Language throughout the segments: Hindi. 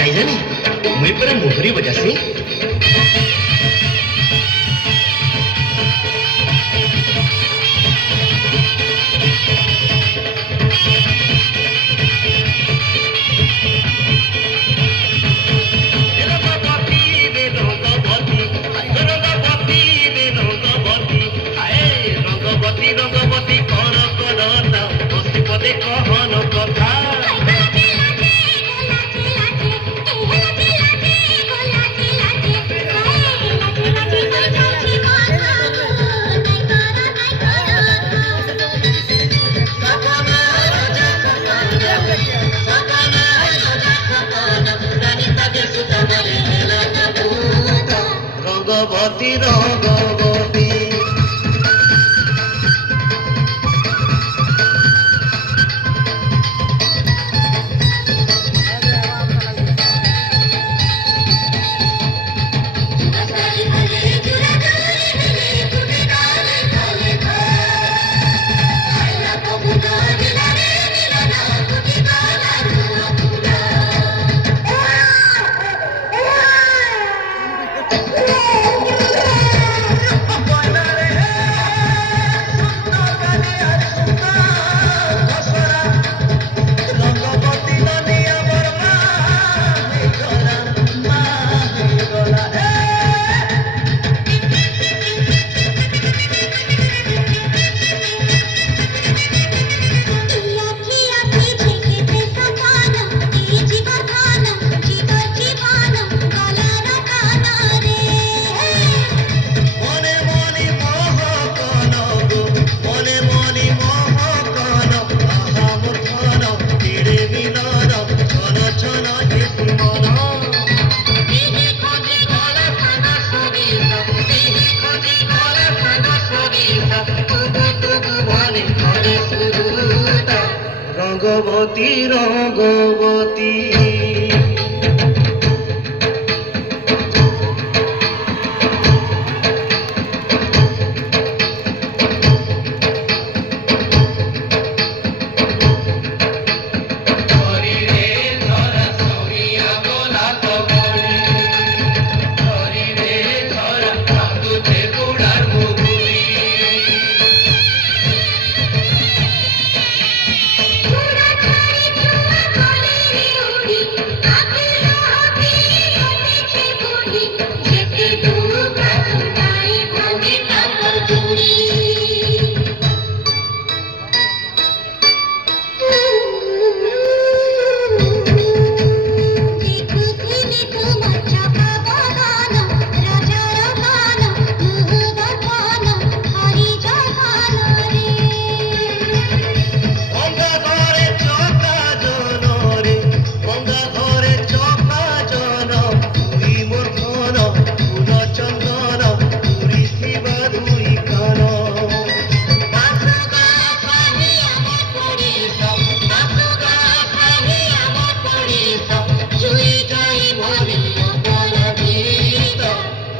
नहीं जानी मुई पर मुहरी बजासी रंगवती रंगवती रंगवती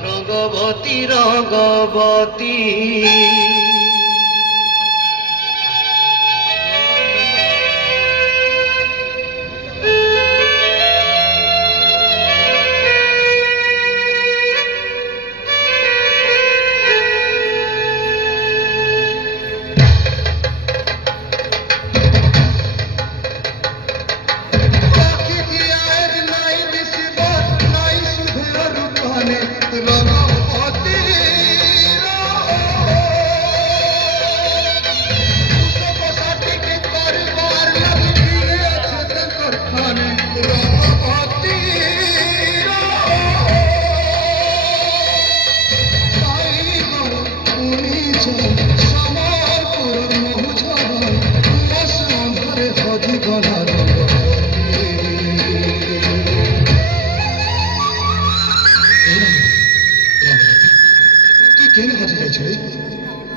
रंगवती रंगवती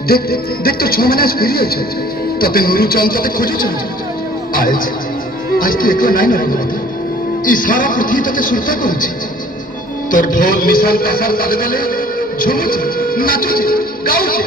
देख देख तो छो मैंने फिर तते नुरुचंद तते खोजुचन आज आज तो एकला नाई ना रंगवती ई सारा पृथ्वी तते सुरता करूची तोर ढोल निशान तासार ताले ताले झुमुची नाचुची गाउची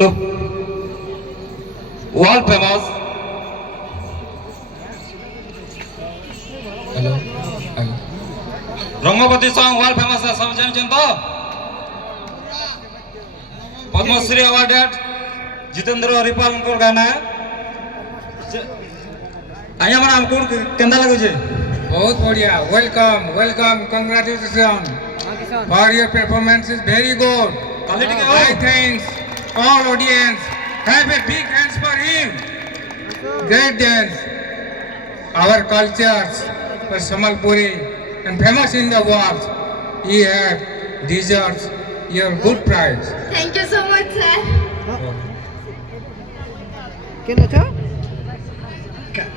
तो वर्ल्ड फेमस हेलो रंगपति सॉन्ग वर्ल्ड फेमस है सब जानछन तो पद्मश्री अवार्डेड जितेंद्र हरिपाल को गाना है आया मन हमको केंदा लागो छे बहुत बढ़िया welcome welcome congratulation for your performance is very good quality के I thanks all audience have a big hands for him great dance our cultures for Sambalpuri and famous in the world. He has deserves your good prize. Thank you so much, sir. কেন আছো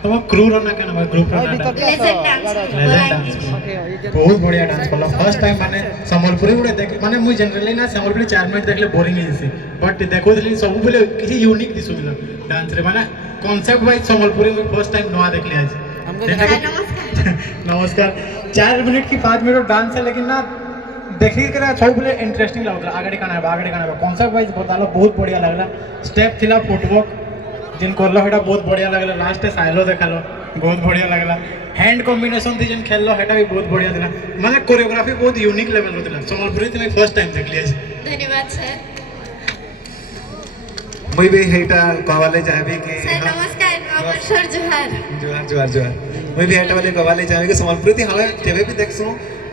तुम क्रू रन ना केना ग्रुप रन Legend dance. ওকে बहुत बढ़िया डांस करला फर्स्ट टाइम माने संबलपुरी गुडे देख माने मुई जनरली ना संबलपुरी 4 मिनट देखले बोरिंग हिसी बट देखो दिली सब बोले किसी यूनिक दिसुला डांस रे माने कांसेप्ट वाइज संबलपुरी मुई फर्स्ट टाइम नवा देखले आज Sir, नमस्कार. नमस्कार 4 मिनट की 5 मिनट डांस है लेकिन ना देखी के सब बोले इंटरेस्टिंग लागला आगड़ी काना कांसेप्ट वाइज बतालो बहुत बढ़िया लागला स्टेप थिला फुटवर्क जिन करलो हेटा बहुत बढ़िया लागला लास्ट साइलो देखालो बहुत बढ़िया लागला हैंड कॉम्बिनेशन थी जिन खेललो हेटा भी बहुत बढ़िया दिला माने कोरियोग्राफी बहुत यूनिक लेवल रो दिला संबलपुरी में फर्स्ट टाइम देखली आज धन्यवाद सर. मुई भी हेटा कहवाले चाहबी कि सर नमस्कार. अमरसर जोहार. जुहार जुहार जुहार मुई भी हेटा वाले कहवाले चाहबी कि संबलपुरी थी हमें जेबे भी देखसु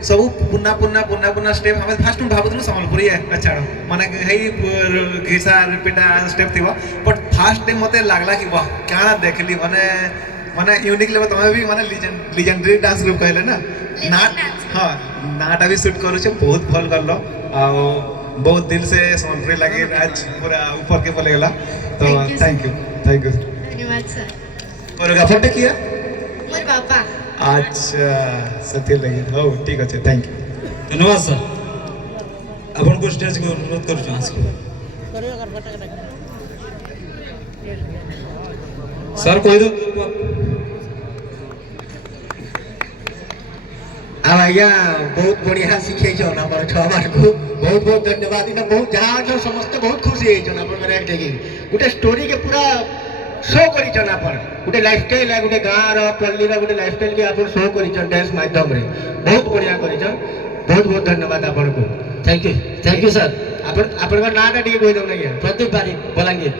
सब पुन्ना स्टेप हमें फास्ट में भाबुतनु संबलपुरी है अच्छा माने हेई घिसा रिपीटा स्टेप थिबा बट फास्ट टाइम मते लागला कि वाह क्या देखली माने माने यूनिक लेवल तमे भी माने लीजेंडरी डांस ग्रुप कहले ना नाट हां नाटा भी शूट करू छे बहुत भल करलो आ बहुत दिल से संबलपुरी लगे आज पूरा ऊपर के पले गेला तो थैंक यू धन्यवाद सर. कोरियोग्राफर पे किया मोर बापा. अच्छा सत्य लगे हो ठीक अच्छे थैंक यू धन्यवाद सर अपन को स्टेज को अनुरोध करू छास सर कोई दो अब आज्ञा बहुत बढ़िया शिखे আমার ছমানকু बहुत बहुत धन्यवाद इना बहुत जहाँ जो समस्त बहुत खुशी है मेरे एक देखी गोटे स्टोरी के पूरा शो करिछन आपण गोटे लाइफस्टाइल है गोटे गाँव पल्ली गोटे लाइफस्टाइल के आपण शो करिछन डांस माध्यम रे बहुत बढ़िया करिछन बहुत बहुत धन्यवाद आपण को थैंक यू सर आपण का नाम टी कहि दो नहीं प्रदीप बारी बलांगीर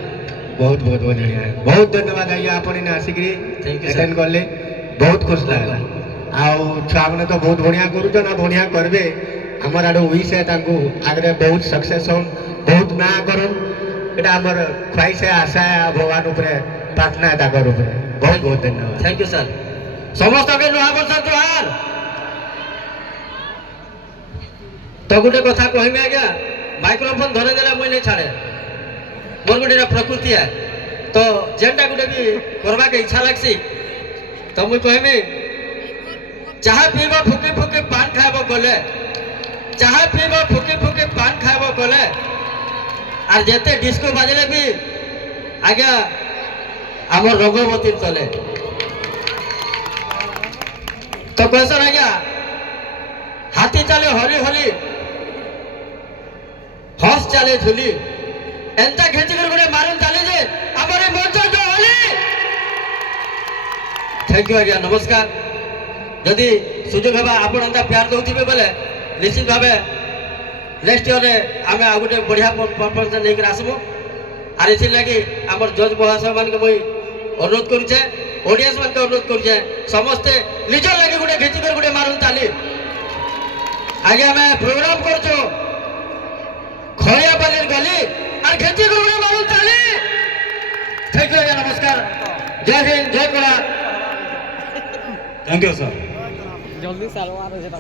बहुत बहुत बढ़िया बहुत धन्यवाद आइया आपण ने आसिक अटेंड करले बहुत खुश लागला आउ छुआ मैंने तो बहुत बढ़िया करुचन आ बढ़िया करबे हमर आडो विश है तांको आगरे बहुत सक्सेस हो बहुत ना करन एटा हमर ख्वाहिश है आशा है भगवान ऊपरे प्रार्थना है ताकर ऊपरे बहुत बहुत धन्यवाद थैंक यू सर समस्त के नुआ वर्ष जोहार तो गोटे कथा कहमे आज्ञा माइक्रोफोन धरे देला मुई नहीं छाड़े मोर गोटे प्रकृति है तो जेनटा गोटे भी करबा के इच्छा लागसी तो मुई कहमे चाहा पीब फुके फुके पान खाइब गले चाहा पीब फुके फुके पान खाइब गले और जेते डिस्को बाजले भी आज्ञा आमर रंगवती तले तो कैसन आज्ञा हाथी चले हली हली हंस चले झुली एंता खेची कर गोटे मारन चले जे आमर मंच जो हली थैंक यू आज्ञा नमस्कार जदि सुजोग हेबा आपण अंता प्यार दउथिबे बोले निश्चित भाबे नेक्स्ट ईयर रे आमे आ गोटे बढ़िया परफॉर्मेंस लेकर आसबो आर इथि लागि हमर जज महाशय मान के मुई अनुरोध करू छे ऑडियंस मान के अनुरोध करू छे समस्त निजर लागि गोटे घेची कर गोटे मारुन ताली आगे हमें प्रोग्राम करछो खया बालिर गली और घेची कर गोटे मारुन ताली थैंक यू नमस्कार जय हिंद जय कोला थैंक यू सर জলদি চালো আর যেটা